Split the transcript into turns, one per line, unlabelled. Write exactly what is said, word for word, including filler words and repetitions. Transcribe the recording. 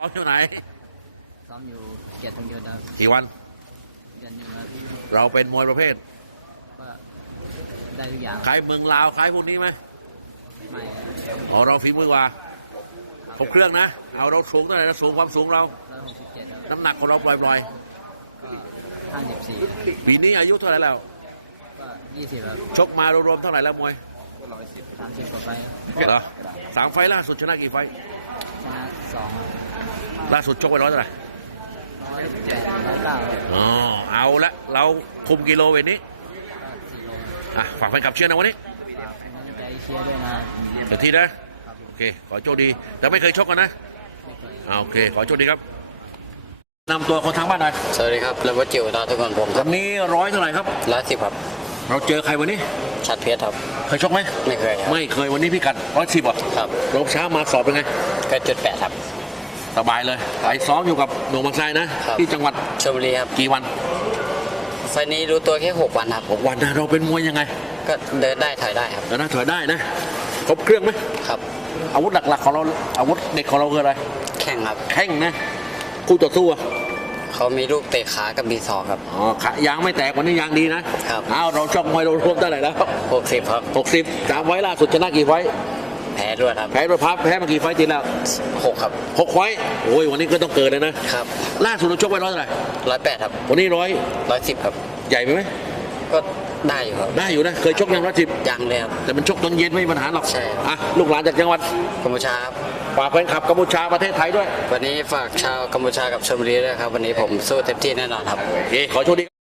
ซ้อมอยู่ไหน
ซ้อมอยู่เกียรติทองเยอะครับ
กี่วัน
เดือนหนึ่งครับ
เราเป็นมวยประเภท
ก็ได้ทุกอย่าง
คล้ายเมืองลาวคล้ายพวกนี้ไหม
ไม่
อ๋อเราฝีมือกว่าครบเครื่องนะเอาเราสูงเท่าไหร่นะสูงความสูงเรา
ร้อยหกสิบเจ็ดครับ
น้ำหนักของเราปล่อย
ก็ห้าสิบสี่
ๆปีนี้อายุเท่าไหร่แล้ว
ก็ยี่สิบครับ
ชกมารวมๆเท่าไหร่แล้วมวย
สามสิบกว่าไฟ
เหรอสามไฟล่าสุดชนะกี่ไฟ
ชนะสอง
ล่าสุดชกไปร้อยเท่าไหร่
ร้อยแปดร้อยเก้า
อ๋อเอาละเราคุมกิโลเวทนี้
สี่โล
อ่ะฝากแฟนคลับเชียร์นะวันนี้
ใจเชียร์ด้วยนะ
เดี๋ยวทีนะโอเคขอโชคดีแต่ไม่เคยชกกันนะโอเคขอโชคดีครับนำตัวคนทางบ้านหน่อย
สวัสดีครับเลเวอร์จิวตาทุกคนผม
วันนี้ร้อยเท่าไหร่ครับ
ร้อยสิบครับ
เราเจอใครวันนี้
ชัดเพชรครับ
เคยชกไหม
ไม่เคยครับ
ไม่เคยวันนี้พี่กัดร้อยสิบอ่ะ
ครับ
รบเช้ามาสอบเป็นไง
ก็จุดแปดครับ
สบายเลยไปซ้อมอยู่กับหนุ่มบางไทรนะที่จังหวัด
ชลบุรีครับ
กี่วัน
ไฟนี้รู้ตัวแค่หกวันครับ
หกวันนะเราเป็นมวยยังไง
ก็เดินได้ถอยได้ครับ
เดินได้ถอยได้นะครบเครื่องไหม
ครับ
อาวุธหลักๆของเราอาวุธเด็กของเราคืออะไร
แข่งครับ
แข่งนะคู่ต่อสู้
เขามีลูกเตะขากับมีศอกครับ
อ๋อขายางไม่แตกวันนี้ยางดีนะครับอ้าวเราชกมวยเรารวมได้ไหนแล้ว
หกสิบครับ
หกสิบสามไว้ล่าสุดชนะกี่ไฟ
แพ้ด้วยครับ
แพ้ด้วยพับแพ้มากี่ไฟติดแล้ว
หกครับ
หกไฟโอ้ยวันนี้ก็ต้องเกิดเลยนะครับล่าสุดเราชกไว้ร้อยเท่าไหร่
ร้อยแปดครับ
วันนี้ร้อย
ร้อยสิบครับ
ใหญ่ไหมไหม
ก็ได้อยู่ครับ
ได้อยู่นะเคยชกยังร้อยสิบ
ยังเลยครับ
แต่มันชกตอนเย็นไม่มีปัญหาหรอก
ใช่
อ่ะลูกหลานจากจังหวัด
กัมพูชาครับ
ฝากแฟนคลับกัมพูชาประเทศไทยด้วย
วันนี้ฝากชาวกัมพูชากับชลบุรีด้วยครับวันนี้ผมสู้เต็มที่แน่นอนครับ
โอเคขอโชคดี